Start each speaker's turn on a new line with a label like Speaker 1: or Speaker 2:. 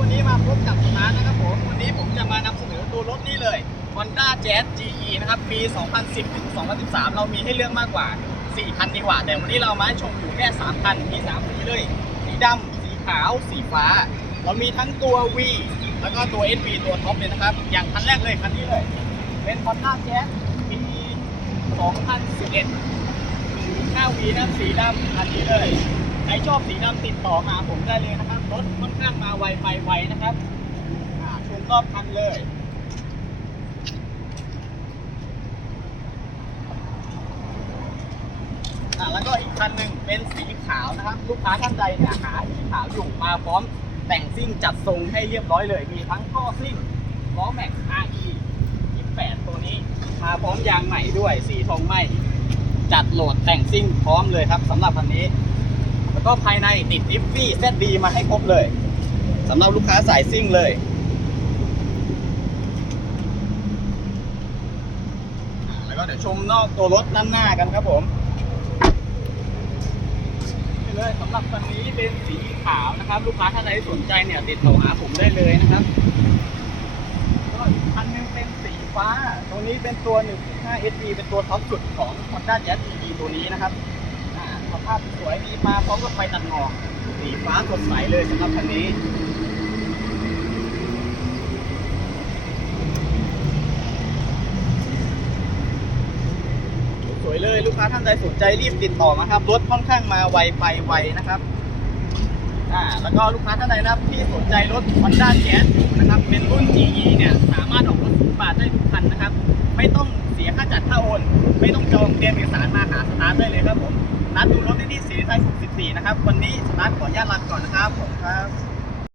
Speaker 1: วันนี้มาพบกับสตาร์ทนะครับผมวันนี้ผมจะมานำเสนอตัวรถนี้เลย Honda Jazz GE นะครับปี 2010ถึง2013 เรามีให้เลือกมากกว่า 4 คันดีกว่า แต่วันนี้เรามาชมอยู่แค่3คันมี3สีเลย สีดำสีขาว สีฟ้า เรามีทั้งตัว V แล้วก็ตัว SV ตัวท็อปเลยนะครับ อย่างคันแรกเลยคันนี้เลย เป็น Honda Jazz ปี 2011 5 V นะสีดำคันนี้เลย ใครชอบสีดำติดต่อมาผมได้เลยนะครับ รถค่อนข้างมาไวไปไวนะครับชมรอบคันเลยอ่าแล้วก็อีกคันหนึ่งเป็นสีขาวนะครับ ลูกค้าท่านใดเนี่ยหาสีขาวอยู่มาพร้อมแต่งซิ่งจัดทรงให้เรียบร้อยเลย มีทั้งท่อซิ่งล้อแม็ก RE 28 ตัวนี้มาพร้อมยางใหม่ด้วยสีทองไหมจัดโหลดแต่งซิ่งพร้อมเลยครับสำหรับคันนี้ ก็ภายในติดดิฟฟี่เซตดีมาให้ครบเลยสำหรับลูกค้าสายซิ่งเลย แล้วก็เดี๋ยวชมนอกตัวรถด้านหน้ากันครับผมนี่เลยสำหรับคันนี้เป็นสีขาวนะครับ ลูกค้าท่านใดสนใจเนี่ยติดต่อหาผมได้เลยนะครับก็อีกคันนึงเป็นสีฟ้า ตรงนี้เป็นตัว1.5 SD เป็นตัวท็อปสุดของ Honda Jazz EV ตัวนี้นะครับ ภาพสวยดีมาพร้อมกับไฟตัดหมอกสีฟ้าสดใสเลยสำหรับคันนี้สวยเลยลูกค้าท่านใดสนใจรีบติดต่อมาครับรถค่อนข้างมาไวไปไวนะครับอ่าแล้วก็ลูกค้าท่านใดนะครับที่สนใจรถ Honda Jazz นะครับเป็นรุ่น GE เนี่ยสามารถออกรถ งเตรียมเอกสารมาหาสตาร์ทได้เลยครับผมนัดดูรถได้ที่สีไทย64นะครับ วันนี้สตาร์ทขออนุญาตลาก่อนนะครับผมครับ